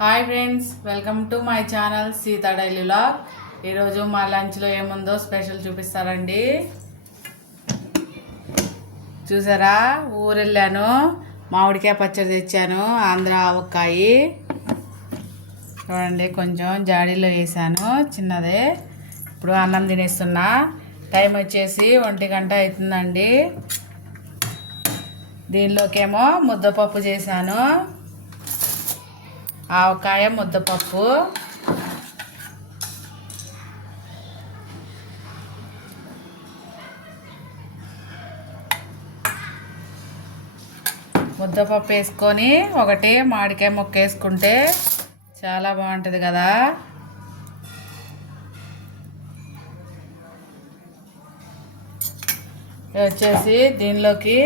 Hi friends welcome to my channel Seetha daily vlog ఈరోజు మా లంచ్లో ఏముందో స్పెషల్ చూపిస్తారండి. చూసారా? ఊరు వెళ్ళాను మామిడికాయ పచ్చడి తెచ్చాను. ఆంధ్ర ఆవకాయి. చూడండి కొంచెం జాడీలో వేసాను. చిన్నదే. ఇప్పుడు అన్నం తినేస్తున్నా. టైం వచ్చేసి ఒంటి గంట అవుతుందండి. దీనిలోకేమో ముద్దపప్పు చేశాను. ఆవకాయ ముద్దపప్పు. ముద్దపప్పు వేసుకొని ఒకటి మామిడికాయ ముక్క వేసుకుంటే చాలా బాగుంటుంది కదా. వచ్చేసి దీనిలోకి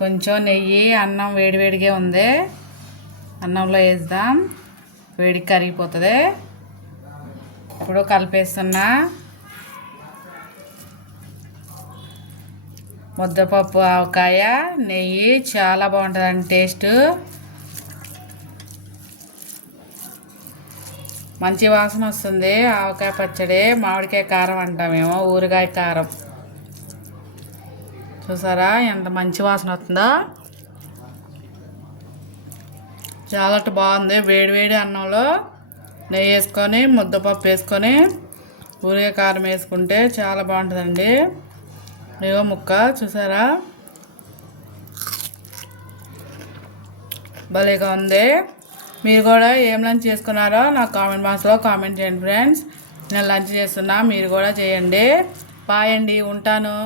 కొంచెం నెయ్యి అన్నం వేడివేడిగా ఉంది. అన్నంలో వేద్దాం. వేడి కరిగిపోతుంది. ఇప్పుడు కలిపేస్తున్నా. ముద్దపప్పు ఆవకాయ నెయ్యి చాలా బాగుంటుందండి టేస్ట్. మంచి వాసన వస్తుంది. ఆవకాయ పచ్చడి మామిడికాయ కారం అంటామేమో ఊరగాయ కారం. చూసారా? ఎంత మంచి వాసన వస్తుందో. చాలా బాగుంది. వేడి వేడి అన్నంలో నెయ్యి వేసుకొని ముద్దపప్పు వేసుకొని ఊరిగా కారం వేసుకుంటే చాలా బాగుంటుందండి. ఏవో ముక్క చూసారా? భలేగా ఉంది. మీరు కూడా ఏం లంచ్ చేసుకున్నారో నాకు కామెంట్ బాక్స్లో కామెంట్ చేయండి ఫ్రెండ్స్. నేను లంచ్ చేస్తున్నా మీరు కూడా చేయండి. బాయ్ అండి ఉంటాను.